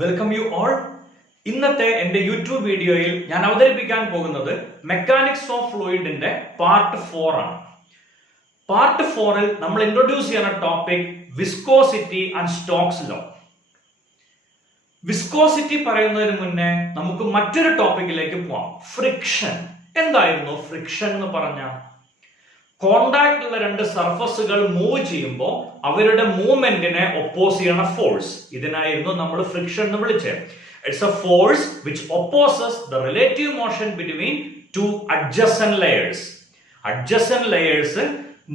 Welcome you all. ഇന്നത്തെ എന്റെ YouTube വീഡിയോയിൽ ഞാൻ അവതരിപ്പിക്കാൻ പോകുന്നത് മെക്കാനിക്സ് ഓഫ് ഫ്ലൂയിഡിന്റെ പാർട്ട് 4 ആണ്. പാർട്ട് 4ൽ നമ്മൾ ഇൻട്രൊഡ്യൂസ് ചെയ്യുന്ന topic viscosity and Stokes law. Viscosity പറയുന്നതിന് മുന്നേ നമുക്ക് മറ്റൊരു ടോപ്പിക്കിലേക്ക് പോവാം. ഫ്രിക്ഷൻ. എന്തായിരുന്നു ഫ്രിക്ഷൻ എന്ന് പറഞ്ഞാൽ? കോണ്ടാക്ട് ഉള്ള രണ്ട് സർഫസുകൾ മൂവ് ചെയ്യുമ്പോൾ അവരുടെ മൂവ്മെന്റിനെ ഒപ്പോസ് ചെയ്യണ ഫോഴ്സ്, ഇതിനായിരുന്നു നമ്മൾ ഫ്രിക്ഷൻ എന്ന് വിളിച്ചത്. It's A force which opposes the relative motion between two adjacent layers. Adjacent layers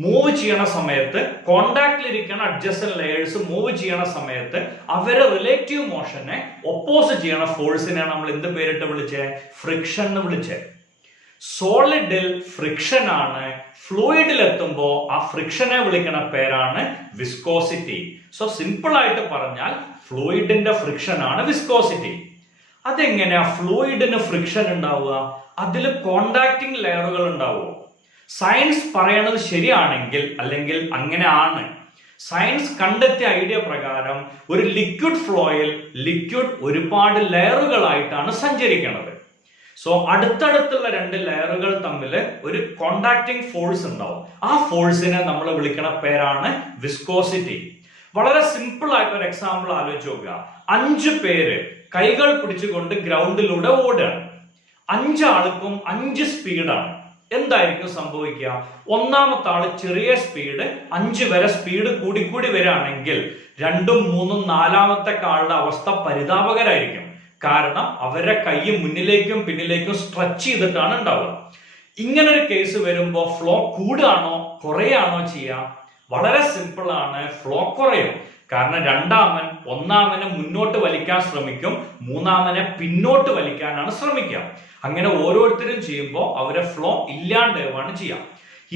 move ചെയ്യണ സമയത്ത്, കോണ്ടാക്റ്റിലിരിക്കുന്ന അഡ്ജസന്റ് ലെയേഴ്സ് മൂവ് ചെയ്യണ സമയത്ത് അവരെ റിലേറ്റീവ് മോഷനെ ഒപ്പോസ് ചെയ്യണ ഫോഴ്സിനെയാണ് നമ്മൾ എന്ത് പേരിട്ട് വിളിച്ചത്? ഫ്രിക്ഷൻ എന്ന് വിളിച്ചത്. സോളിഡിൽ ഫ്രിക്ഷൻ ആണ്, ഫ്ലൂയിഡിൽ എത്തുമ്പോൾ ആ ഫ്രിക്ഷനെ വിളിക്കുന്ന പേരാണ് വിസ്കോസിറ്റി. സോ സിമ്പിൾ ആയിട്ട് പറഞ്ഞാൽ ഫ്ലൂയിഡിന്റെ ഫ്രിക്ഷൻ ആണ് വിസ്കോസിറ്റി. അതെങ്ങനെയാ ഫ്ലൂയിഡിന് ഫ്രിക്ഷൻ ഉണ്ടാവുക? അതിൽ കോണ്ടാക്ടിങ് ലെയറുകൾ ഉണ്ടാവുമോ? സയൻസ് പറയണത് ശരിയാണെങ്കിൽ, അല്ലെങ്കിൽ അങ്ങനെ ആണ്, സയൻസ് കണ്ടെത്തിയ ഐഡിയ പ്രകാരം ഒരു ലിക്വിഡ് ഫ്ലോയിൽ ലിക്വിഡ് ഒരുപാട് ലെയറുകളായിട്ടാണ് സഞ്ചരിക്കുന്നത്. സോ അടുത്തടുത്തുള്ള രണ്ട് ലെയറുകൾ തമ്മിൽ ഒരു കോണ്ടാക്ടിങ് ഫോഴ്സ് ഉണ്ടാവും. ആ ഫോഴ്സിനെ നമ്മൾ വിളിക്കുന്ന പേരാണ് വിസ്കോസിറ്റി. വളരെ സിമ്പിൾ ആയിട്ട് ഒരു എക്സാമ്പിൾ ആലോചിച്ച് നോക്കുക. 5 പേര് കൈകൾ പിടിച്ചുകൊണ്ട് ഗ്രൗണ്ടിലൂടെ ഓടുകയാണ്. 5 ആൾക്കും 5 സ്പീഡാണ്. എന്തായിരിക്കും സംഭവിക്കുക? ഒന്നാമത്തെ ആള് ചെറിയ സ്പീഡ്, 5 വരെ സ്പീഡ് കൂടിക്കൂടി വരികയാണെങ്കിൽ 2ഉം 3ഉം 4ാമത്തെ ആളുടെ അവസ്ഥ പരിതാപകരായിരിക്കും. കാരണം അവരുടെ കൈ മുന്നിലേക്കും പിന്നിലേക്കും സ്ട്രെച്ച് ചെയ്തിട്ടാണ് ഉണ്ടാവുക. ഇങ്ങനൊരു കേസ് വരുമ്പോൾ ഫ്ലോ കൂടുകയാണോ കുറയാണോ ചെയ്യുക? വളരെ സിമ്പിൾ ആണ്, ഫ്ലോ കുറയും. കാരണം ഒന്നാമനെ മുന്നോട്ട് വലിക്കാൻ ശ്രമിക്കും, മൂന്നാമനെ പിന്നോട്ട് വലിക്കാനാണ് ശ്രമിക്കുക. അങ്ങനെ ഓരോരുത്തരും ചെയ്യുമ്പോൾ അവരെ ഫ്ലോ ഇല്ലാണ്ടാവുകയാണ് ചെയ്യുക.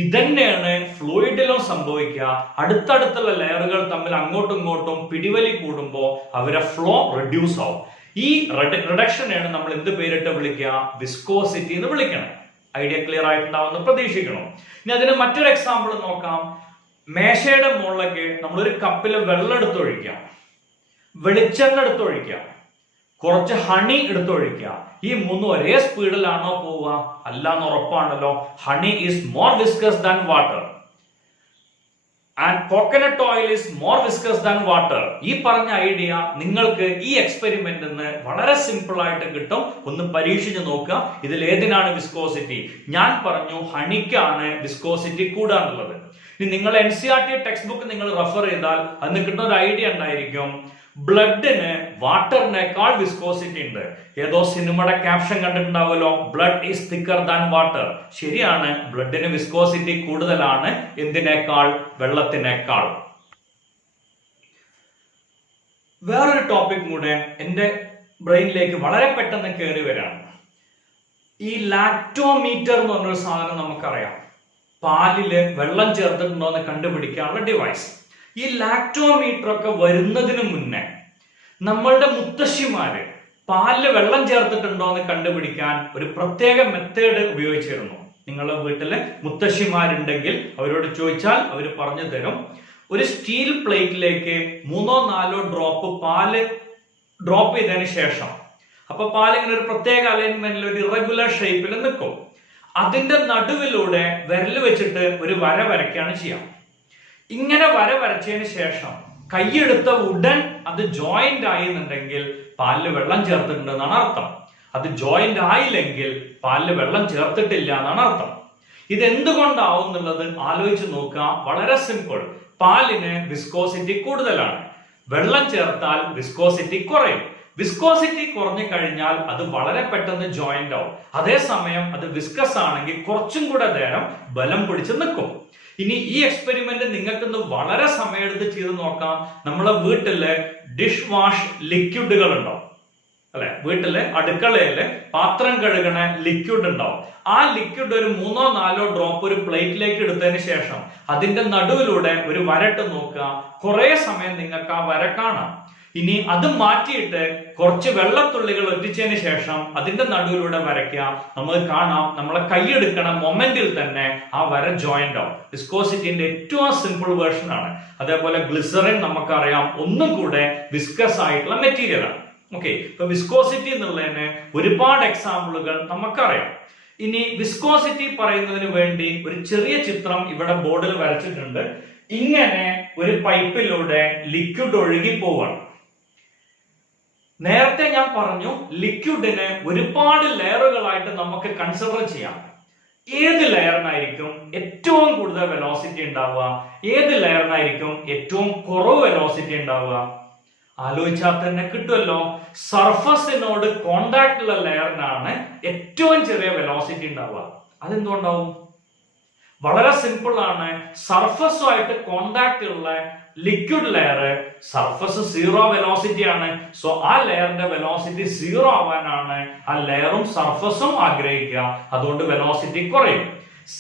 ഇതന്നെയാണ് ഫ്ലൂയിഡിലും സംഭവിക്കുക. അടുത്തടുത്തുള്ള ലെയറുകൾ തമ്മിൽ അങ്ങോട്ടും ഇങ്ങോട്ടും പിടിവലി കൂടുമ്പോൾ അവരെ ഫ്ലോ റെഡ്യൂസ് ആവും. ഈ റിഡക്ഷനെയാണ് നമ്മൾ എന്ത് പേരിട്ട് വിളിക്കുക? വിസ്കോസിറ്റി എന്ന് വിളിക്കണം. ഐഡിയ ക്ലിയർ ആയിട്ടുണ്ടാവുമെന്ന് പ്രതീക്ഷിക്കണം. ഇനി അതിന് മറ്റൊരു എക്സാമ്പിൾ നോക്കാം. മേശയുടെ മുകളിലേക്ക് നമ്മളൊരു കപ്പിൽ വെള്ളം എടുത്തൊഴിക്കാം, വെളിച്ചെണ്ണ എടുത്തൊഴിക്കാം, കുറച്ച് ഹണി എടുത്തൊഴിക്കുക. ഈ 3 ഒരേ സ്പീഡിലാണോ പോവുക? അല്ലാന്ന് ഉറപ്പാണല്ലോ. Honey is more viscous than water and coconut oil is more viscous than water. ഈ പറഞ്ഞ ഐഡിയ നിങ്ങൾക്ക് ഈ എക്സ്പെരിമെന്റ് വളരെ സിമ്പിൾ ആയിട്ട് കിട്ടും. ഒന്ന് പരീക്ഷിച്ച് നോക്കുക. ഇതിൽ ഏതിനാണ് വിസ്കോസിറ്റി? ഞാൻ പറഞ്ഞു ഹണിക്കാണ് വിസ്കോസിറ്റി കൂടാനുള്ളത്. ഇനി നിങ്ങൾ NCERT ടെക്സ്റ്റ് ബുക്ക് നിങ്ങൾ റെഫർ ചെയ്താൽ അതിന് കിട്ടുന്ന ഒരു ഐഡിയ ഉണ്ടായിരിക്കും. ബ്ലഡിന് വാട്ടറിനേക്കാൾ വിസ്കോസിറ്റി ഉണ്ട്. ഏതോ സിനിമയുടെ ക്യാപ്ഷൻ കണ്ടിട്ടുണ്ടാവുമല്ലോ, blood is thicker than water. ശരിയാണ്, ബ്ലഡിന് വിസ്കോസിറ്റി കൂടുതലാണ്. എന്തിനേക്കാൾ? വെള്ളത്തിനേക്കാൾ. വേറൊരു ടോപ്പിക് കൂടെ എന്റെ ബ്രെയിനിലേക്ക് വളരെ പെട്ടെന്ന് കയറി വരാണ്. ഈ ലാക്ടോമീറ്റർ എന്ന് പറഞ്ഞൊരു സാധനം നമുക്കറിയാം. പാലില് വെള്ളം ചേർത്തിട്ടുണ്ടോ എന്ന് കണ്ടുപിടിക്കാനുള്ള ഡിവൈസ്. ഈ ലാക്ടോമീറ്റർ ഒക്കെ വരുന്നതിന് മുന്നേ നമ്മളുടെ മുത്തശ്ശിമാര് പാലില് വെള്ളം ചേർത്തിട്ടുണ്ടോ എന്ന് കണ്ടുപിടിക്കാൻ ഒരു പ്രത്യേക മെത്തേഡ് ഉപയോഗിച്ചിരുന്നു. നിങ്ങളുടെ വീട്ടില് മുത്തശ്ശിമാരുണ്ടെങ്കിൽ അവരോട് ചോദിച്ചാൽ അവർ പറഞ്ഞു തരും. ഒരു സ്റ്റീൽ പ്ലേറ്റിലേക്ക് 3-4 ഡ്രോപ്പ് പാല് ഡ്രോപ്പ് ചെയ്തതിന് ശേഷം, അപ്പൊ പാല് ഇങ്ങനെ ഒരു പ്രത്യേക അലൈൻമെന്റിൽ ഒരു ഇറഗുലർ ഷേപ്പിൽ നിൽക്കും. അതിന്റെ നടുവിലൂടെ വിരൽ വെച്ചിട്ട് ഒരു വര വരയ്ക്കാണ് ചെയ്യാം. ഇങ്ങനെ വര വരച്ചതിന് ശേഷം കൈയെടുത്ത ഉടൻ അത് ജോയിന്റ് ആയി എന്നുണ്ടെങ്കിൽ പാലില് വെള്ളം ചേർത്തിട്ടുണ്ടെന്നാണ് അർത്ഥം. അത് ജോയിന്റ് ആയില്ലെങ്കിൽ പാലില് വെള്ളം ചേർത്തിട്ടില്ല എന്നാണ് അർത്ഥം. ഇതെന്തുകൊണ്ടാവും എന്നുള്ളത് ആലോചിച്ച് നോക്കുക. വളരെ സിമ്പിൾ. പാലിന് വിസ്കോസിറ്റി കൂടുതലാണ്. വെള്ളം ചേർത്താൽ വിസ്കോസിറ്റി കുറയും. വിസ്കോസിറ്റി കുറഞ്ഞു കഴിഞ്ഞാൽ അത് വളരെ പെട്ടെന്ന് ജോയിന്റ് ആവും. അതേസമയം അത് വിസ്കസ് ആണെങ്കിൽ കുറച്ചും കൂടെ നേരം ബലം പിടിച്ച് നിൽക്കും. ഇനി ഈ എക്സ്പെരിമെന്റ് നിങ്ങൾക്കൊന്ന് വളരെ സമയമെടുത്ത് ചെയ്ത് നോക്കാം. നമ്മളെ വീട്ടില് ഡിഷ് വാഷ് ലിക്വിഡുകൾ ഉണ്ടാവും അല്ലെ? വീട്ടില് അടുക്കളയില് പാത്രം കഴുകണ ലിക്വിഡ് ഉണ്ടാവും. ആ ലിക്വിഡ് ഒരു 3-4 ഡ്രോപ്പ് ഒരു പ്ലേറ്റിലേക്ക് എടുത്തതിന് ശേഷം അതിന്റെ നടുവിലൂടെ ഒരു വരട്ട് നോക്കുക. കുറെ സമയം നിങ്ങൾക്ക് ആ വര കാണാം. ഇനി അത് മാറ്റിയിട്ട് കുറച്ച് വെള്ളത്തുള്ളികൾ ഒറ്റിച്ചതിന് ശേഷം അതിന്റെ നടുവിലൂടെ വരയ്ക്കുക. നമുക്ക് കാണാം നമ്മളെ കൈയെടുക്കണ മൊമെന്റിൽ തന്നെ ആ വര ജോയിന്റ് ആവും. വിസ്കോസിറ്റിന്റെ ഏറ്റവും സിമ്പിൾ വേർഷൻ ആണ്. അതേപോലെ ഗ്ലിസറിൻ നമുക്കറിയാം ഒന്നും കൂടെ വിസ്കസ് ആയിട്ടുള്ള മെറ്റീരിയൽ ആണ്. ഓക്കെ, ഇപ്പൊ വിസ്കോസിറ്റി എന്നുള്ളതിന് ഒരുപാട് എക്സാമ്പിളുകൾ നമുക്കറിയാം. ഇനി വിസ്കോസിറ്റി പറയുന്നതിന് വേണ്ടി ഒരു ചെറിയ ചിത്രം ഇവിടെ ബോർഡിൽ വരച്ചിട്ടുണ്ട്. ഇങ്ങനെ ഒരു പൈപ്പിലൂടെ ലിക്വിഡ് ഒഴുകി പോവാണ്. നേരത്തെ ഞാൻ പറഞ്ഞു ലിക്വിഡിന് ഒരുപാട് ലെയറുകളായിട്ട് നമുക്ക് കൺസിഡർ ചെയ്യാം. ഏത് ലെയറിനായിരിക്കും ഏറ്റവും കൂടുതൽ വെലോസിറ്റി ഉണ്ടാവുക, ഏത് ലെയറിനായിരിക്കും ഏറ്റവും കുറവ് വെലോസിറ്റി ഉണ്ടാവുക? ആലോചിച്ചാൽ തന്നെ കിട്ടുമല്ലോ. സർഫസിനോട് കോണ്ടാക്ട് ഉള്ള ലെയറിനാണ് ഏറ്റവും ചെറിയ വെലോസിറ്റി ഉണ്ടാവുക. അതെന്തുകൊണ്ടാവും? വളരെ സിമ്പിൾ ആണ്. സർഫസുമായിട്ട് കോണ്ടാക്ട് ഉള്ള liquid layer, surface zero velocity ആണ്. സോ ആ ലെയറിന്റെ വെലോസിറ്റി സീറോ ആവാനാണ് ആ ലെയറും സർഫസും ആഗ്രഹിക്കുക. അതുകൊണ്ട് വെലോസിറ്റി കുറയും.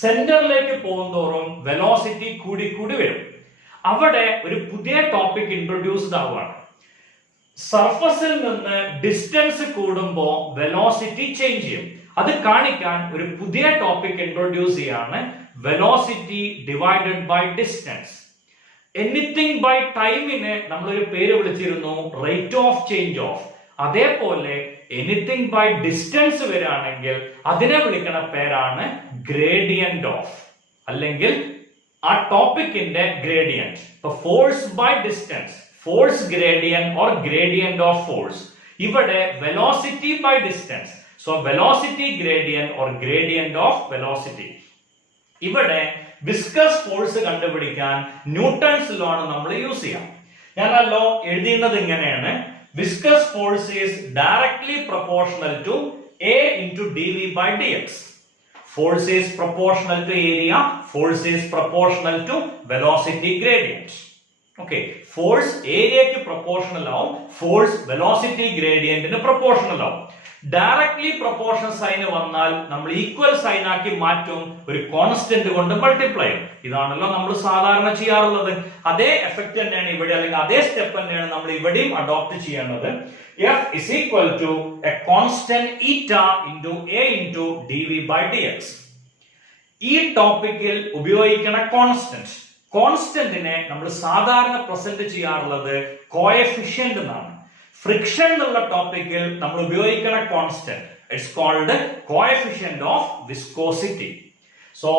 സെന്ററിലേക്ക് പോകുന്തോറും വെലോസിറ്റി കൂടി കൂടി വരും. അവിടെ ഒരു പുതിയ ടോപ്പിക് ഇൻട്രൊഡ്യൂസ്ഡ് ആവുകയാണ്. സർഫസിൽ നിന്ന് ഡിസ്റ്റൻസ് കൂടുമ്പോൾ വെലോസിറ്റി ചേഞ്ച് ചെയ്യും. അത് കാണിക്കാൻ ഒരു പുതിയ ടോപ്പിക് ഇൻട്രൊഡ്യൂസ് ചെയ്യാണ്, velocity divided by distance. Anything by ടൈമിനെ നമ്മളൊരു പേര് വിളിച്ചിരുന്നു റേറ്റ് ഓഫ് ചേഞ്ച് ഓഫ്. അതേപോലെ എനിത്തിങ് ബൈ ഡിസ്റ്റൻസ് വരികയാണെങ്കിൽ അതിനെ വിളിക്കുന്ന പേരാണ് ഗ്രേഡിയന്റ് ഓഫ്, അല്ലെങ്കിൽ ആ ടോപ്പിക്കിന്റെ ഗ്രേഡിയന്റ്. ഇപ്പൊ force by distance, force gradient or gradient of force. ഇവിടെ velocity by distance, so velocity gradient or gradient of velocity. ഇവിടെ വിസ്കസ് ഫോഴ്സ് കണ്ടുപിടിക്കാൻ ന്യൂട്ടൺസ് ലോ ആണ് നമ്മൾ യൂസ് ചെയ്യാം. ഞാൻ ആ ലോ എഴുതുന്നത് ഇങ്ങനെയാണ്: viscous force is directly proportional to A into dV by dx. Force is proportional to area, force is proportional to velocity gradient. Okay, force area ക്ക് proportional ആവും, force velocity gradient ന് proportional ആവും. Directly proportional sign വന്നാൽ നമ്മൾ equal sign ആക്കി മാറ്റും, ഒരു constant കൊണ്ട് മൾട്ടിപ്ലൈ ചെയ്യും. ഇതാണല്ലോ നമ്മൾ സാധാരണ ചെയ്യാറുള്ളത്. അതേ എഫക്ട് തന്നെയാണ് ഇവിടെ, അല്ലെങ്കിൽ അതേ സ്റ്റെപ്പ് തന്നെയാണ് നമ്മൾ ഇവിടെയും അഡോപ്റ്റ് ചെയ്യേണ്ടത്. F is equal to a constant eta into A into dV by dx. ഈ ടോപ്പിക്കിൽ ഉപയോഗിക്കുന്ന കോൺസ്റ്റന്റിനെ നമ്മൾ സാധാരണ പ്രസന്റ് ചെയ്യാറുള്ളത് കോഎഫിഷ്യന്റ് എന്നാണ്. ഫ്രിക്ഷൻ എന്നുള്ള ടോപ്പിക്കിൽ നമ്മൾ ഉപയോഗിക്കുന്ന constant, it's called coefficient of viscosity. So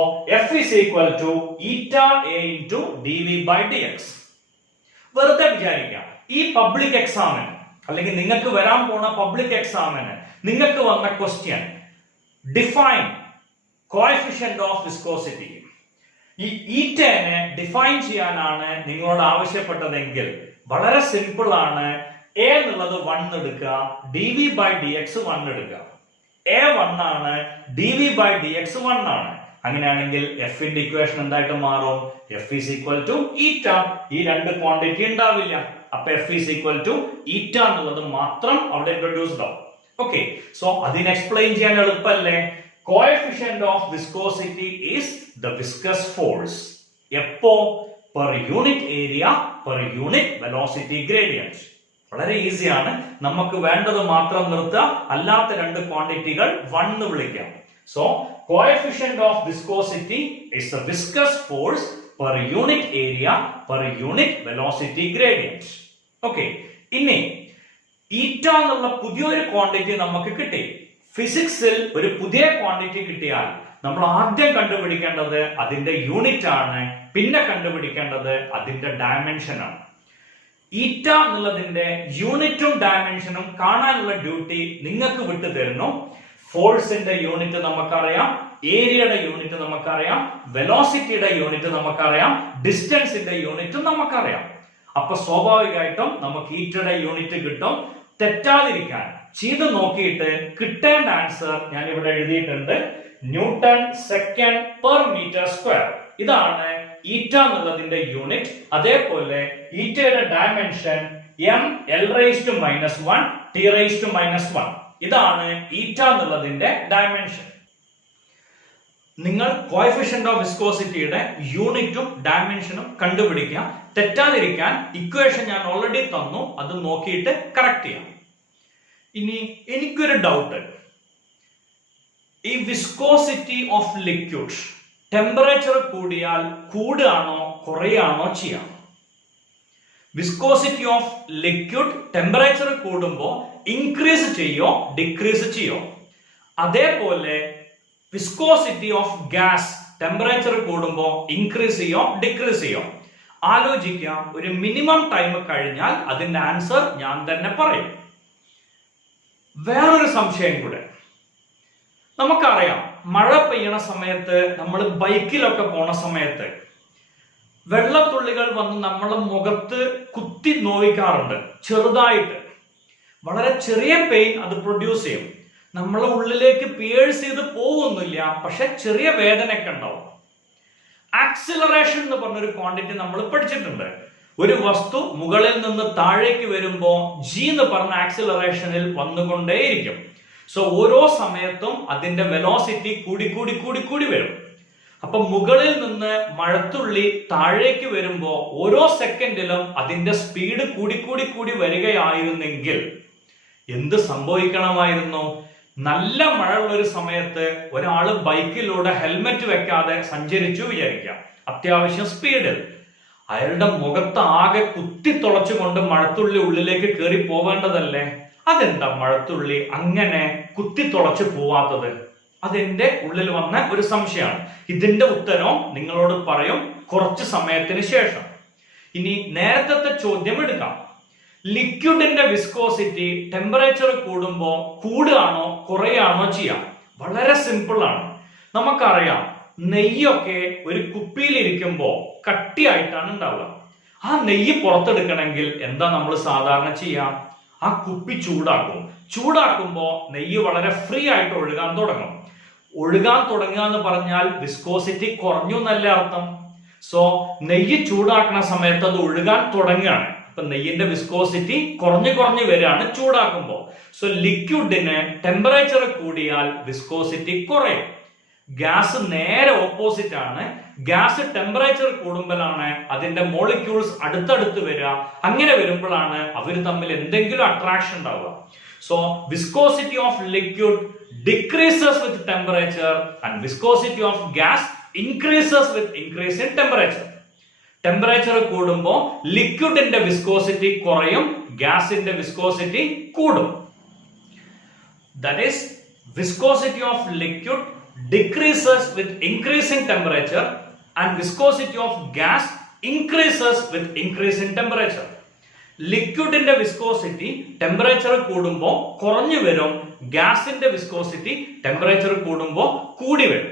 F is equal to eta A into dV by dx. വെറുതെ വിചാരിക്കാം, ഈ പബ്ലിക് എക്സാമിന് അല്ലെങ്കിൽ നിങ്ങൾക്ക് വരാൻ പോണ പബ്ലിക് എക്സാമിന് നിങ്ങൾക്ക് വന്ന question define coefficient of viscosity. ഈ ഈറ്റനെ ഡിഫൈൻ ചെയ്യാനാണ് നിങ്ങളോട് ആവശ്യപ്പെട്ടതെങ്കിൽ വളരെ സിമ്പിൾ ആണ്. A എന്നുള്ളത് 1 എടുക്കുക, dV by dx 1 എടുക്കുക. A 1 ആണ്, dV by dx 1 ആണ്. അങ്ങനെയാണെങ്കിൽ F ന്റെ ഇക്വേഷൻ എന്തായിട്ട് മാറും? F is equal to eta. ഈ രണ്ട് ക്വാണ്ടിറ്റി ഉണ്ടാവില്ല, അപ്പൊ F is equal to eta എന്നുള്ളത് മാത്രം അവിടെ ഇൻട്രൊഡ്യൂസ്ഡ് ആവും. ഓക്കെ, സോ അതിനെ എക്സ്പ്ലെയിൻ ചെയ്യാൻ എളുപ്പമല്ലേ? Coefficient of viscosity is the viscous force. എപ്പോ? Per unit area, per unit velocity gradient. വളരെ ഈസിയാണ്. നമുക്ക് വേണ്ടത് മാത്രം നിർത്തുക, അല്ലാത്ത രണ്ട് ക്വാണ്ടിറ്റികൾ 1 എന്ന് വിളിക്കാം. So coefficient of viscosity is the viscous force per unit area, per unit velocity gradient. Okay, ഇനി ഈറ്റ എന്നുള്ള പുതിയൊരു ക്വാണ്ടിറ്റി നമുക്ക് കിട്ടി. ഫിസിക്സിൽ ഒരു പുതിയ ക്വാണ്ടിറ്റി കിട്ടിയാൽ നമ്മൾ ആദ്യം കണ്ടുപിടിക്കേണ്ടത് അതിന്റെ യൂണിറ്റ് ആണ്, പിന്നെ കണ്ടുപിടിക്കേണ്ടത് അതിന്റെ ഡയമെൻഷൻ ആണ്. ഈറ്റ എന്നുള്ളതിന്റെ യൂണിറ്റും ഡയമെൻഷനും കാണാനുള്ള ഡ്യൂട്ടി നിങ്ങൾക്ക് വിട്ടു തരുന്നു. ഫോഴ്സിന്റെ യൂണിറ്റ് നമുക്കറിയാം, ഏരിയയുടെ യൂണിറ്റ് നമുക്കറിയാം, വെലോസിറ്റിയുടെ യൂണിറ്റ് നമുക്കറിയാം, ഡിസ്റ്റൻസിന്റെ യൂണിറ്റും നമുക്കറിയാം. അപ്പൊ സ്വാഭാവികമായിട്ടും നമുക്ക് ഈറ്റയുടെ യൂണിറ്റ് കിട്ടും. തെറ്റാതിരിക്കാൻ ചെയ്ത് നോക്കിയിട്ട് കിട്ടേണ്ട ആൻസർ ഞാൻ ഇവിടെ എഴുതിയിട്ടുണ്ട്. Newton second per metre square. ഇതാണ് ഈറ്റ എന്നുള്ളതിന്റെ യൂണിറ്റ്. അതേപോലെ ഈറ്റയുടെ ഡയമെൻഷൻ m l⁻⁻1 t⁻⁻1. ഇതാണ് ഈറ്റ എന്നുള്ളതിന്റെ ഡയമെൻഷൻ. നിങ്ങൾ കോഎഫിഷ്യന്റ് ഓഫ് വിസ്കോസിറ്റിയുടെ യൂണിറ്റും ഡയമെൻഷനും കണ്ടുപിടിക്കുക. തെറ്റാതിരിക്കാൻ ഇക്വേഷൻ ഞാൻ ഓൾറെഡി തന്നു, അത് നോക്കിയിട്ട് കറക്റ്റ് ചെയ്യാം. ഇനി എനിക്കൊരു ഡൗട്ട്, ഈ വിസ്കോസിറ്റി ഓഫ് ലിക്വിഡ് ടെമ്പറേച്ചർ കൂടിയാൽ കൂടുകയാണോ കുറയാണോ ചെയ്യാം? വിസ്കോസിറ്റി ഓഫ് ലിക്വിഡ് ടെമ്പറേച്ചർ കൂടുമ്പോൾ ഇൻക്രീസ് ചെയ്യോ ഡിക്രീസ് ചെയ്യോ. അതേപോലെ വിസ്കോസിറ്റി ഓഫ് ഗ്യാസ് ടെമ്പറേച്ചർ കൂടുമ്പോൾ ഇൻക്രീസ് ചെയ്യോ ഡിക്രീസ് ചെയ്യോ. ആലോചിക്കാം. ഒരു മിനിമം ടൈം കഴിഞ്ഞാൽ അതിന്റെ ആൻസർ ഞാൻ തന്നെ പറയും. വേറൊരു സംശയം കൂടെ. നമുക്കറിയാം, മഴ പെയ്യണ സമയത്ത് നമ്മൾ ബൈക്കിലൊക്കെ പോണ സമയത്ത് വെള്ളത്തുള്ളികൾ വന്ന് നമ്മളെ മുഖത്ത് കുത്തി നോവിക്കാറുണ്ട്. ചെറുതായിട്ട്, വളരെ ചെറിയ പെയിൻ അത് പ്രൊഡ്യൂസ് ചെയ്യും. നമ്മളെ ഉള്ളിലേക്ക് പിയേഴ്സ് ചെയ്ത് പോകുന്നില്ല, പക്ഷെ ചെറിയ വേദനയൊക്കെ ഉണ്ടാവും. ആക്സിലറേഷൻ എന്ന് പറഞ്ഞൊരു ക്വാണ്ടിറ്റി നമ്മൾ പഠിച്ചിട്ടുണ്ട്. ഒരു വസ്തു മുകളിൽ നിന്ന് താഴേക്ക് വരുമ്പോ ജി എന്ന് പറഞ്ഞ ആക്സിലറേഷനിൽ വന്നുകൊണ്ടേയിരിക്കും. സോ ഓരോ സമയത്തും അതിന്റെ വെലോസിറ്റി കൂടി കൂടി കൂടി കൂടി വരും. അപ്പൊ മുകളിൽ നിന്ന് മഴത്തുള്ളി താഴേക്ക് വരുമ്പോ ഓരോ സെക്കൻഡിലും അതിന്റെ സ്പീഡ് കൂടി കൂടി കൂടി വരികയായിരുന്നെങ്കിൽ എന്ത് സംഭവിക്കണമായിരുന്നു? നല്ല മഴ ഉള്ള ഒരു സമയത്ത് ഒരാള് ബൈക്കിലൂടെ ഹെൽമെറ്റ് വെക്കാതെ സഞ്ചരിച്ചു വിചാരിക്കാം, അത്യാവശ്യം സ്പീഡിൽ. അയാളുടെ മുഖത്ത് ആകെ കുത്തി തുളച്ചുകൊണ്ട് മഴത്തുള്ളി ഉള്ളിലേക്ക് കയറി പോവേണ്ടതല്ലേ? അതെന്താ മഴത്തുള്ളി അങ്ങനെ കുത്തി തുളച്ചു പോവാത്തത്? അതെന്റെ ഉള്ളിൽ വന്ന ഒരു സംശയമാണ്. ഇതിന്റെ ഉത്തരവും നിങ്ങളോട് പറയും കുറച്ച് സമയത്തിന് ശേഷം. ഇനി നേരത്തെ ചോദ്യം എടുക്കാം. ലിക്വിഡിന്റെ വിസ്കോസിറ്റി ടെമ്പറേച്ചർ കൂടുമ്പോ കൂടുകയാണോ കുറയാണോ ചെയ്യാം? വളരെ സിമ്പിൾ ആണ്. നമുക്കറിയാം, നെയ്യൊക്കെ ഒരു കുപ്പിയിലിരിക്കുമ്പോ കട്ടിയായിട്ടാണ് ഉണ്ടാവുക. ആ നെയ്യ് പുറത്തെടുക്കണമെങ്കിൽ എന്താ നമ്മൾ സാധാരണ ചെയ്യാം? ആ കുപ്പി ചൂടാക്കും. ചൂടാക്കുമ്പോ നെയ്യ് വളരെ ഫ്രീ ആയിട്ട് ഒഴുകാൻ തുടങ്ങും. ഒഴുകാൻ തുടങ്ങുക എന്ന് പറഞ്ഞാൽ വിസ്കോസിറ്റി കുറഞ്ഞു എന്നല്ല അർത്ഥം. സോ നെയ്യ് ചൂടാക്കുന്ന സമയത്ത് അത് ഒഴുകാൻ തുടങ്ങുകയാണ്. അപ്പൊ നെയ്യിന്റെ വിസ്കോസിറ്റി കുറഞ്ഞു കുറഞ്ഞു വരികയാണ് ചൂടാക്കുമ്പോൾ. സോ ലിക്വിഡിന് ടെമ്പറേച്ചർ കൂടിയാൽ വിസ്കോസിറ്റി കുറയും. ഗ്യാസ് നേരെ ഓപ്പോസിറ്റ് ആണ്. ഗ്യാസ് ടെമ്പറേച്ചർ കൂടുമ്പോഴാണ് അതിന്റെ മോളിക്യൂൾസ് അടുത്തടുത്ത് വരിക. അങ്ങനെ വരുമ്പോഴാണ് അവർ തമ്മിൽ എന്തെങ്കിലും അട്രാക്ഷൻ ഉണ്ടാവുക. So viscosity of liquid decreases with temperature and viscosity of gas increases with increase in temperature. Temperature കൂടുമ്പോൾ ലിക്വിഡിന്റെ വിസ്കോസിറ്റി കുറയും, ഗ്യാസിന്റെ വിസ്കോസിറ്റി കൂടും. That is, viscosity of liquid decreases with increasing temperature and viscosity of gas increases with increase in temperature. ലിക്വിഡിന്റെ viscosity temperature കൂടുമ്പോൾ കുറഞ്ഞു വരും, ഗ്യാസിന്റെ viscosity temperature കൂടുമ്പോൾ കൂടി വരും.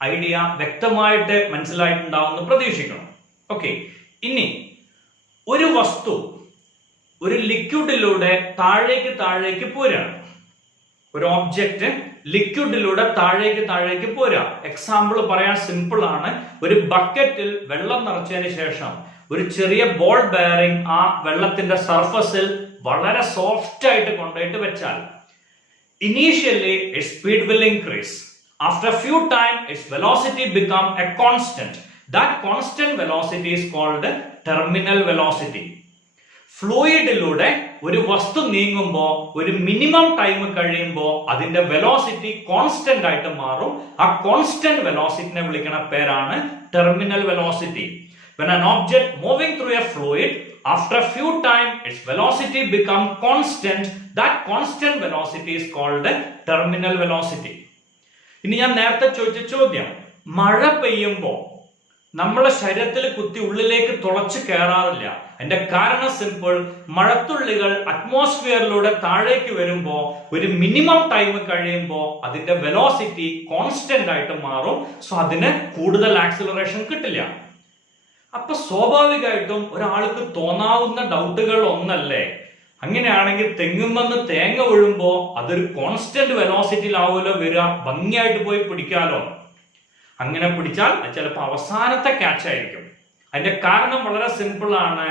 ഐഡിയ വ്യക്തമായിട്ട് മനസ്സിലായിട്ടുണ്ടാവുമെന്ന് പ്രതീക്ഷിക്കണം. ഓക്കെ, ഇനി ഒരു വസ്തു ഒരു ലിക്വിഡിലൂടെ താഴേക്ക് താഴേക്ക് പോരാണ്. ഒരു ഓബ്ജക്റ്റ് ലിക്വിഡിലൂടെ താഴേക്ക് താഴേക്ക് പോരാ. എക്സാമ്പിൾ പറയാൻ സിമ്പിൾ ആണ്. ഒരു ബക്കറ്റിൽ വെള്ളം നിറച്ചതിന് ശേഷം ഒരു ചെറിയ ബോൾ ബെയറിംഗ് ആ വെള്ളത്തിന്റെ സർഫസിൽ വളരെ സോഫ്റ്റ് ആയിട്ട് കൊണ്ടുപോയിട്ട് വെച്ചാൽ initially its speed will increase. After a few time its velocity become a constant. That constant velocity is called terminal velocity. ഫ്ലൂയിഡിലൂടെ ഒരു വസ്തു നീങ്ങുമ്പോൾ ഒരു മിനിമം ടൈം കഴിയുമ്പോൾ അതിന്റെ വെലോസിറ്റി കോൺസ്റ്റന്റ് ആയിട്ട് മാറും. ആ കോൺസ്റ്റന്റ് വെലോസിറ്റിനെ വിളിക്കുന്ന പേരാണ് terminal velocity. When an object moving through a fluid, after a few time its velocity become constant. That constant velocity is called terminal velocity. ഇനി ഞാൻ നേരത്തെ ചോദിച്ച ചോദ്യം, മഴ പെയ്യുമ്പോൾ നമ്മളെ ശരീരത്തിൽ കുത്തി ഉള്ളിലേക്ക് തുളച്ചു കയറാറില്ല. അതിന്റെ കാരണം സിമ്പിൾ. മഴത്തുള്ളികൾ അറ്റ്മോസ്ഫിയറിലൂടെ താഴേക്ക് വരുമ്പോൾ ഒരു മിനിമം ടൈം കഴിയുമ്പോൾ അതിന്റെ വെലോസിറ്റി കോൺസ്റ്റന്റ് ആയിട്ട് മാറും. സോ അതിന് കൂടുതൽ ആക്സിലറേഷൻ കിട്ടില്ല. അപ്പൊ സ്വാഭാവികമായിട്ടും ഒരാൾക്ക് തോന്നാവുന്ന ഡൗട്ടുകൾ ഒന്നല്ലേ, അങ്ങനെയാണെങ്കിൽ തെങ്ങുമെന്ന് തേങ്ങ വീഴുമ്പോ അതൊരു കോൺസ്റ്റന്റ് വെലോസിറ്റിയിലാവുമല്ലോ വരിക, ഭംഗിയായിട്ട് പോയി പിടിക്കാലോ. അങ്ങനെ പിടിച്ചാൽ അത് ചിലപ്പോൾ അവസാനത്തെ ക്യാച്ച് ആയിരിക്കും. അതിന്റെ കാരണം വളരെ സിമ്പിൾ ആണ്.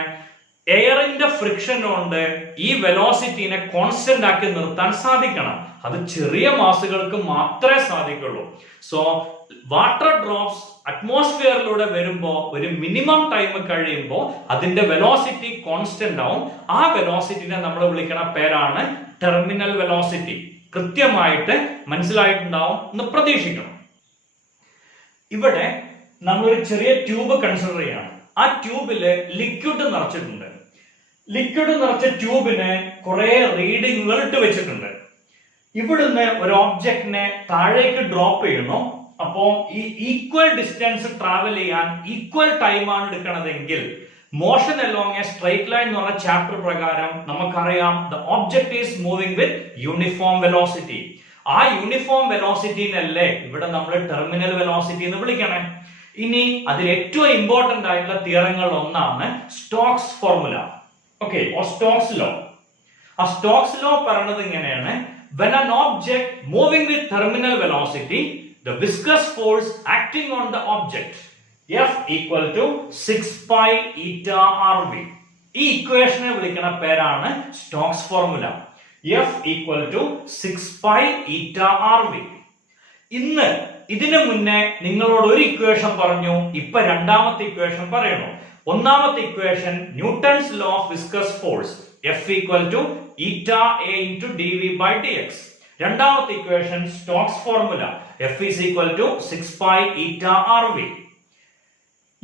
എയറിന്റെ ഫ്രിക്ഷൻ കൊണ്ട് ഈ വെലോസിറ്റിനെ കോൺസ്റ്റന്റ് ആക്കി നിർത്താൻ സാധിക്കണം. അത് ചെറിയ മാസുകൾക്ക് മാത്രമേ സാധിക്കുള്ളൂ. സോ വാട്ടർ ഡ്രോപ്സ് അറ്റ്മോസ്ഫിയറിലൂടെ വരുമ്പോൾ ഒരു മിനിമം ടൈം കഴിയുമ്പോൾ അതിന്റെ വെലോസിറ്റി കോൺസ്റ്റന്റ് ആവും. ആ വെലോസിറ്റിനെ നമ്മൾ വിളിക്കുന്ന പേരാണ് ടെർമിനൽ വെലോസിറ്റി. കൃത്യമായിട്ട് മനസ്സിലായിട്ടുണ്ടാവും എന്ന് പ്രതീക്ഷിക്കണം. ഇവിടെ നമ്മളൊരു ചെറിയ ട്യൂബ് കൺസിഡർ ചെയ്യണം. ആ ട്യൂബില് ലിക്വിഡ് നിറച്ചിട്ടുണ്ട്. ലിക്വിഡ് നിറച്ച ട്യൂബിന് കുറെ റീഡിങ്ങുകൾ ഇട്ട് വെച്ചിട്ടുണ്ട്. ഇവിടുന്ന് ഒരു ഓബ്ജക്റ്റിനെ താഴേക്ക് ഡ്രോപ്പ് ചെയ്യുന്നു. അപ്പോ ഈ ഈക്വൽ ഡിസ്റ്റൻസ് ട്രാവൽ ചെയ്യാൻ ഈക്വൽ ടൈം ആണ് എടുക്കണതെങ്കിൽ motion along a straight line എന്ന് പറഞ്ഞ ചാപ്റ്റർ പ്രകാരം നമുക്കറിയാം the object is moving with uniform velocity. ആ യൂണിഫോം വെലോസിറ്റിനല്ലേ ഇവിടെ നമ്മൾ ടെർമിനൽ വെലോസിറ്റി എന്ന് വിളിക്കണേ. ഇനി അതിൽ ഏറ്റവും ഇമ്പോർട്ടന്റ് ആയിട്ടുള്ള തിയറങ്ങൾ ഒന്നാണ് Stokes formula. Okay, Stokes law. ആ സ്റ്റോക്സ് ലോ പറയുന്നത് ഇങ്ങനെയാണ്: when an object moving with terminal velocity, the viscous force acting on the object F equal to 6 pi eta RV. ഈ ഇക്വേഷനെ വിളിക്കുന്ന പേരാണ് Stokes formula. F equal to 6 pi eta RV. ഇന്ന് ഇതിനു മുന്നേ നിങ്ങളോട് ഒരു ഇക്വേഷൻ പറഞ്ഞു, ഇപ്പൊ രണ്ടാമത്തെ ഇക്വേഷൻ പറയണു. ഒന്നാമത്തെ equation Newton's law of viscous force F equal to eta A into dV by dx. രണ്ടാമത്തെ equation Stokes formula F is equal to 6 pi eta RV.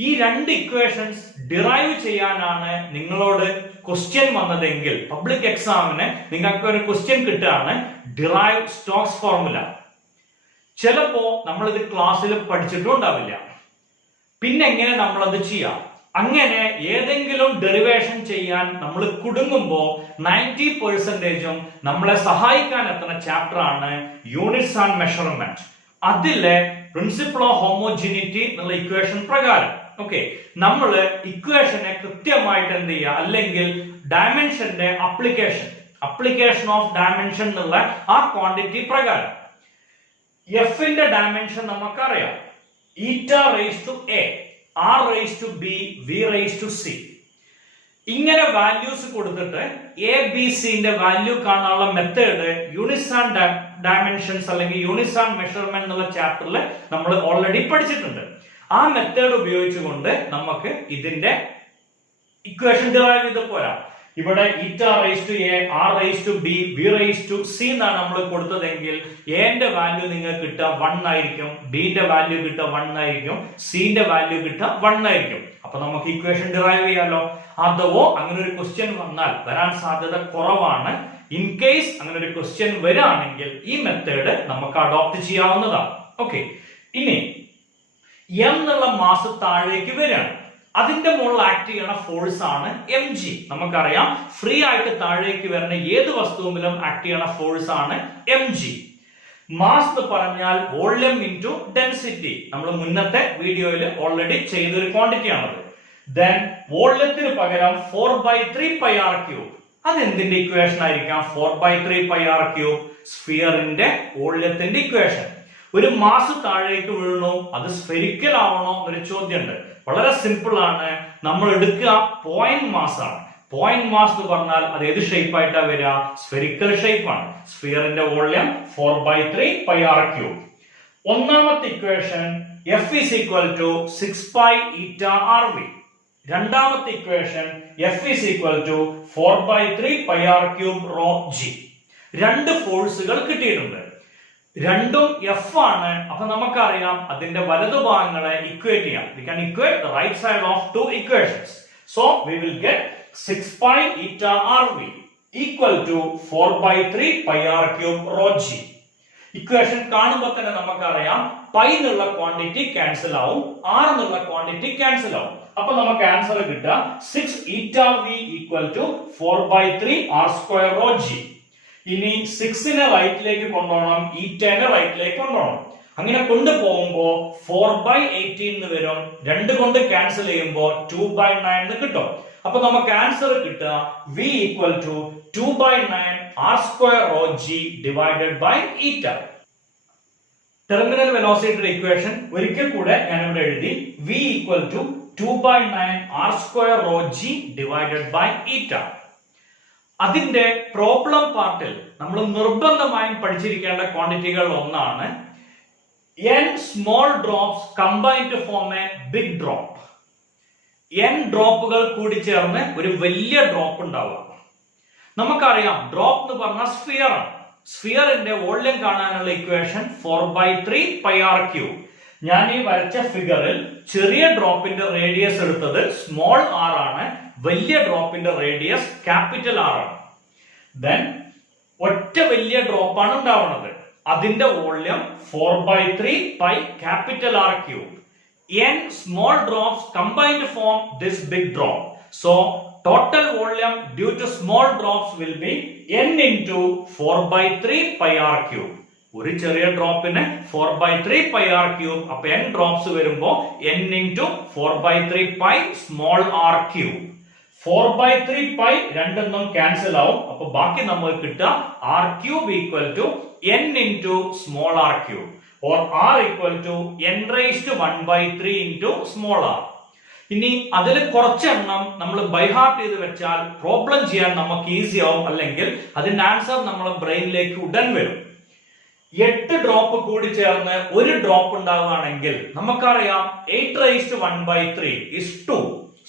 ഈ രണ്ട് ഇക്വേഷൻസ് ഡിറൈവ് ചെയ്യാനാണ് നിങ്ങളോട് ക്വസ്റ്റ്യൻ വന്നതെങ്കിൽ പബ്ലിക് എക്സാമിന് നിങ്ങൾക്ക് ഒരു ക്വസ്റ്റ്യൻ കിട്ടുകയാണ് ഡിറൈവ് സ്റ്റോക്സ് ഫോർമുല. ചിലപ്പോ നമ്മൾ ഇത് ക്ലാസ്സിൽ പഠിച്ചിട്ടുണ്ടാവില്ല. പിന്നെ എങ്ങനെ നമ്മളത് ചെയ്യാം? അങ്ങനെ ഏതെങ്കിലും ഡെറിവേഷൻ ചെയ്യാൻ നമ്മൾ കുടുങ്ങുമ്പോ 90% നമ്മളെ സഹായിക്കാൻ എത്തുന്ന ചാപ്റ്റർ ആണ് യൂണിറ്റ്സ് ആൻഡ് മെഷർമെന്റ്. അതിലെ പ്രിൻസിപ്പിൾ ഓഫ് ഹോമോജിനിറ്റി എന്നുള്ള ഇക്വേഷൻ പ്രകാരം ഓക്കെ നമ്മൾ ഇക്വേഷനെ കൃത്യമായിട്ട് എന്ത് ചെയ്യുക, അല്ലെങ്കിൽ ഡയമെൻഷന്റെ അപ്ലിക്കേഷൻ ഓഫ് ഡയമെൻഷൻ എന്നുള്ള ആ ക്വാണ്ടിറ്റി പ്രകാരം എഫിന്റെ ഡയമെൻഷൻ നമുക്കറിയാം. Eta raised to A, R raised to B, V raised to C. ഇങ്ങനെ വാല്യൂസ് കൊടുത്തിട്ട് എ ബി സിന്റെ വാല്യൂ കാണാനുള്ള മെത്തേഡ് യൂണിറ്റ്സ് ആൻഡ് ഡയമെൻഷൻസ് അല്ലെങ്കിൽ യൂണിറ്റ്സ് ആൻഡ് മെഷർമെന്റ് എന്നുള്ള ചാപ്റ്ററിൽ നമ്മൾ ഓൾറെഡി പഠിച്ചിട്ടുണ്ട്. ആ മെത്തേഡ് ഉപയോഗിച്ചുകൊണ്ട് നമുക്ക് ഇതിന്റെ ഇക്വേഷൻ ഡിറൈവ് ചെയ്ത് പോരാം. ഇവിടെ eta raised to A, R raised to B, V raised to C എന്നാണ് നമ്മൾ കൊടുത്തതെങ്കിൽ എന്റെ വാല്യൂ നിങ്ങൾക്ക് കിട്ടുക 1 ആയിരിക്കും, ബിന്റെ വാല്യൂ കിട്ടുക 1 ആയിരിക്കും, സിന്റെ വാല്യൂ കിട്ടുക 1 ആയിരിക്കും. അപ്പൊ നമുക്ക് ഇക്വേഷൻ ഡിറൈവ് ചെയ്യാലോ. അഥവാ അങ്ങനെ ഒരു ക്വസ്റ്റ്യൻ വരാൻ സാധ്യത കുറവാണ്. ഇൻ കേസ് അങ്ങനെ ഒരു ക്വസ്റ്റ്യൻ വരികയാണെങ്കിൽ ഈ മെത്തേഡ് നമുക്ക് അഡോപ്റ്റ് ചെയ്യാവുന്നതാണ്. ഓക്കെ, ഇനി എം എന്നുള്ള മാസ് താഴേക്ക് വരികയാണ്. അതിന്റെ മുകളിൽ ആക്ട് ചെയ്യുന്ന ഫോഴ്സ് ആണ് mg. നമുക്കറിയാം ഫ്രീ ആയിട്ട് താഴേക്ക് വരുന്ന ഏത് വസ്തുവിലും ആക്ട് ചെയ്യുന്ന ഫോഴ്സ് ആണ് mg. മാസ് എന്ന് പറഞ്ഞാൽ വോളിയം ഇൻടു ഡെൻസിറ്റി. നമ്മൾ മുന്നത്തെ വീഡിയോയിൽ ഓൾറെഡി ചെയ്തൊരു ക്വാണ്ടിറ്റി ആണത്. ദെൻ വോളിയത്തിന് പകരം 4/3 pi r ക്യൂബ്. അത് എന്തിന്റെ ഇക്വേഷൻ ആയിരിക്കാം? 4/3 pi r ക്യൂബ് സ്ഫിയറിന്റെ വോളിയത്തിന്റെ ഇക്വേഷൻ. ഒരു മാസ് താഴേക്ക് വീഴുന്നു, അത് സ്ഫെരിക്കൽ ആവണോ എന്നൊരു ചോദ്യമുണ്ട്. വളരെ സിമ്പിൾ ആണ്. നമ്മൾ എടുക്കുക പോയിന്റ് മാസ് ആണ്. പോയിന്റ് മാസ് എന്ന് പറഞ്ഞാൽ അത് ഏത് ഷേപ്പ് ആയിട്ടാ വരിക? സ്ഫെരിക്കൽ ഷേപ്പ് ആണ്. സ്ഫിയറിന്റെ വോളിയം 4/3 pi r ക്യൂബ്. ഒന്നാമത്തെ equation F is equal to 6 pi eta RV. രണ്ടാമത്തെ equation F is equal to 4/3 pi r cube rho g. രണ്ട് ഫോഴ്സുകൾ കിട്ടിയിട്ടുണ്ട്. രണ്ടും എഫ് ആണ്. അപ്പൊ നമുക്കറിയാം അതിന്റെ വലതുഭാഗങ്ങളെ ഇക്വേറ്റ് ചെയ്യാം. We can equate the right side of two equations. So we will get 6 pi eta RV equal to 4/3 pi r cube rho g. Equation കാണുമ്പോൾ തന്നെ നമുക്കറിയാം പൈ എന്നുള്ള ക്വാണ്ടിറ്റി ക്യാൻസൽ ആവും, ആർ എന്നുള്ള ക്വാണ്ടിറ്റി ക്യാൻസൽ ആവും. അപ്പൊ നമുക്ക് ആൻസർ കിട്ടുക 6 eta v equal to 4/3 r square rho g. ഇനി 6നെ റൈറ്റിലേക്ക് കൊണ്ടുപോകണം, ഈറ്റനെ റൈറ്റിലേക്ക് കൊണ്ടുപോകണം. അങ്ങനെ കൊണ്ടുപോകുമ്പോ 4/18 എന്ന് വരും. 2 കൊണ്ട് ക്യാൻസൽ ചെയ്യുമ്പോൾ 2/9 എന്ന് കിട്ടും. അപ്പൊ നമുക്ക് ആൻസർ കിട്ടുക v equal to 2/9 r square rho g divided by eta. Terminal വെലോസിറ്റിയുടെ ഇക്വേഷൻ ഒരിക്കൽ കൂടെ ഞാൻ ഇവിടെ എഴുതി. v equal to 2/9 r square rho g divided by eta. അതിന്റെ പ്രോബ്ലം പാർട്ടിൽ നമ്മൾ നിർബന്ധമായും പഠിച്ചിരിക്കേണ്ട ക്വാണ്ടിറ്റികൾ ഒന്നാണ് n small drops combine to form a big drop. n ഡ്രോപ്പുകൾ കൂടി ചേർന്ന് ഒരു വലിയ ഡ്രോപ്പ് ഉണ്ടാവുക. നമുക്കറിയാം ഡ്രോപ്പ് എന്ന് പറഞ്ഞാൽ സ്ഫിയർ ആണ്. സ്ഫിയറിന്റെ വോളിയം കാണാനുള്ള ഇക്വേഷൻ 4/3 pi r ക്യൂബ്. ഞാൻ ഈ വരച്ച ഫിഗറിൽ ചെറിയ ഡ്രോപ്പിന്റെ റേഡിയസ് എടുത്തത് സ്മോൾ r ആണ്, വലിയ ഡ്രോപ്പിന്റെ റേഡിയസ് ക്യാപിറ്റൽ ആർ ആണ്. ദെൻ ഒറ്റ വലിയ ഡ്രോപ്പ് ആണ് ഉണ്ടാവുന്നത്, അതിന്റെ volume 4/3 pi capital R cube. n small drops combined to form this big drop. So total volume due to small drops will be n into 4/3 pi r cube. ഒരു ചെറിയ ഡ്രോപ്പിന് 4/3 pi r cube. അപ്പൊ n drops വരുമ്പോ n into 4/3 pi small r cube. 4/3 pi രണ്ടെണ്ണം cancel ആവും. അപ്പൊ ബാക്കി നമുക്ക് കിട്ടുക r cube equal to n into small r cube. Or r equal to n raised to 1/3 into small r. ഇനി അതിൽ കുറച്ചെണ്ണം നമ്മൾ ബൈ ഹാർട്ട് ചെയ്ത് വെച്ചാൽ പ്രോബ്ലം ചെയ്യാൻ നമുക്ക് ഈസി ആവും, അല്ലെങ്കിൽ അതിന്റെ ആൻസർ നമ്മുടെ ബ്രെയിനിലേക്ക് ഉടൻ വരും. 8 ഡ്രോപ്പ് കൂടി ചേർന്ന് ഒരു ഡ്രോപ്പ് ഉണ്ടാവുകയാണെങ്കിൽ നമുക്കറിയാം 8 raised to 1/3 is 2.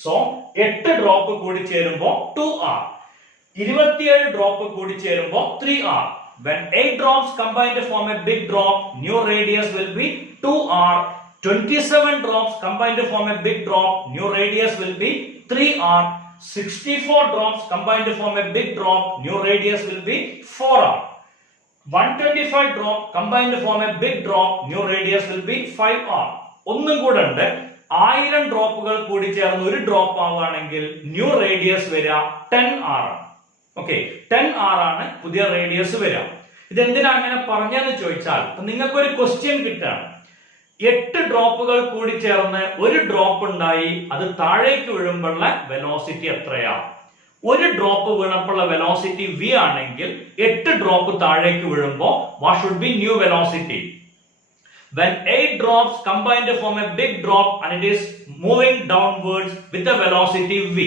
So 8 drop കൂടി ചേരുമ്പോ 2r. 27 ഡ്രോപ്പ് കൂടി ചേരുമ്പോ 3r. When 8 drops combine to form a big drop, new radius will be 2r. 27 drops combine to form a big drop, new radius will be 3r. 64 drops combine to form a big drop, new radius will be 4r. 125 drops combine to form a big drop, new radius will be 5r. ഒന്നും കൂടെ ഉണ്ട്, 1000 ഡ്രോപ്പുകൾ കൂടി ചേർന്ന് ഒരു drop ആവുകയാണെങ്കിൽ new radius വരിക 10r. Okay, 10r ആണ് പുതിയ റേഡിയസ് വരിക. ഇതെന്തിനാ അങ്ങനെ പറഞ്ഞെന്ന് ചോദിച്ചാൽ നിങ്ങൾക്ക് ഒരു ക്വസ്റ്റ്യൻ കിട്ടാണ്. 8 ഡ്രോപ്പുകൾ കൂടി ചേർന്ന് ഒരു ഡ്രോപ്പ് ഉണ്ടായി, അത് താഴേക്ക് വീഴുമ്പോഴുള്ള വെലോസിറ്റി എത്രയാ? ഒരു ഡ്രോപ്പ് വീണപ്പോഴുള്ള വെലോസിറ്റി v ആണെങ്കിൽ 8 ഡ്രോപ്പ് താഴേക്ക് വീഴുമ്പോൾ what should be new velocity? When 8 drops combine to form a big drop and it is moving downwards with a velocity v.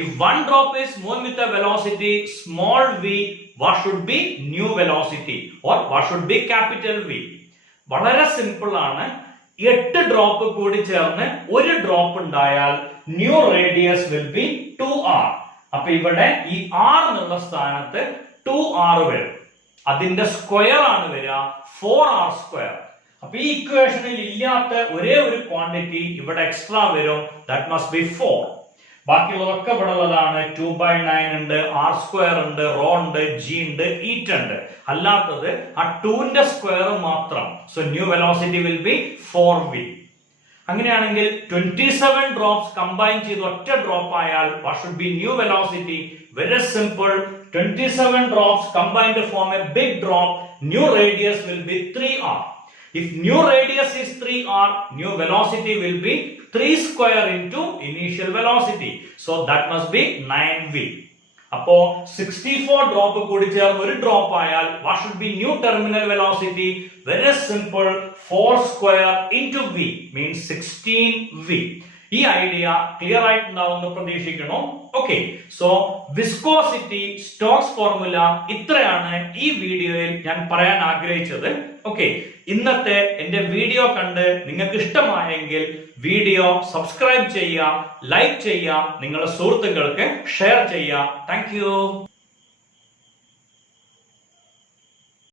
If one drop is moving with a velocity small v, what should be new velocity or what should be capital V? വളരെ simple ആണ്. 8 drop കൂടി ചേർന്ന് ഒരു drop ഉണ്ടായാൽ new radius will be 2r. അപ്പൊ ഇവിടെ ഈ r എന്നുള്ള സ്ഥാനത്ത് 2r വരും. അതിന്റെ സ്ക്വയർ ആണ് വരിക 4r സ്ക്വയർ. അപ്പൊ ഈ ഇക്വേഷനിൽ ഇല്ലാത്ത ഒരേ ഒരു ക്വാണ്ടിറ്റി ഇവിടെ എക്സ്ട്രാ വരും, ദാറ്റ് മസ്റ്റ് ബി 4. ബാക്കിയുള്ളതൊക്കെ ഇവിടെ ഉള്ളതാണ്. 2/9 ഉണ്ട്, r സ്ക്വയർ ഉണ്ട്, റോ ഉണ്ട്, g ഉണ്ട്, ഈറ്റ് ഉണ്ട്. അല്ലാത്തത് ആ 2ന്റെ സ്ക്വയർ മാത്രം. So new velocity will be 4v. അങ്ങനെയാണെങ്കിൽ 27 ഡ്രോപ്സ് കമ്പൈൻ ചെയ്ത് ഒറ്റ ഡ്രോപ്പ് ആയാൽ what should be new velocity? Very simple. 27 drops combine to form a big drop. New radius will be 3r. If new radius is 3r, new velocity will be 3 square into initial velocity. So that must be 9v. അപ്പോ 64 drop കൂടി ചേർന്ന് ഒരു drop ആയാൽ what should be new terminal velocity? Very simple. 4 square into v means 16v. ഈ idea clear ആയിട്ടുണ്ടാവുമെന്ന് പ്രതീക്ഷിക്കണം. Okay, so viscosity Stokes formula ഇത്രയാണ് ഈ വീഡിയോയിൽ ഞാൻ പറയാൻ ആഗ്രഹിച്ചത്. ഓക്കെ, ഇന്നത്തെ എന്റെ വീഡിയോ കണ്ട് നിങ്ങൾക്ക് ഇഷ്ടമായെങ്കിൽ വീഡിയോ സബ്സ്ക്രൈബ് ചെയ്യുക, ലൈക്ക് ചെയ്യുക, നിങ്ങളുടെ സുഹൃത്തുക്കൾക്ക് ഷെയർ ചെയ്യുക. Thank you.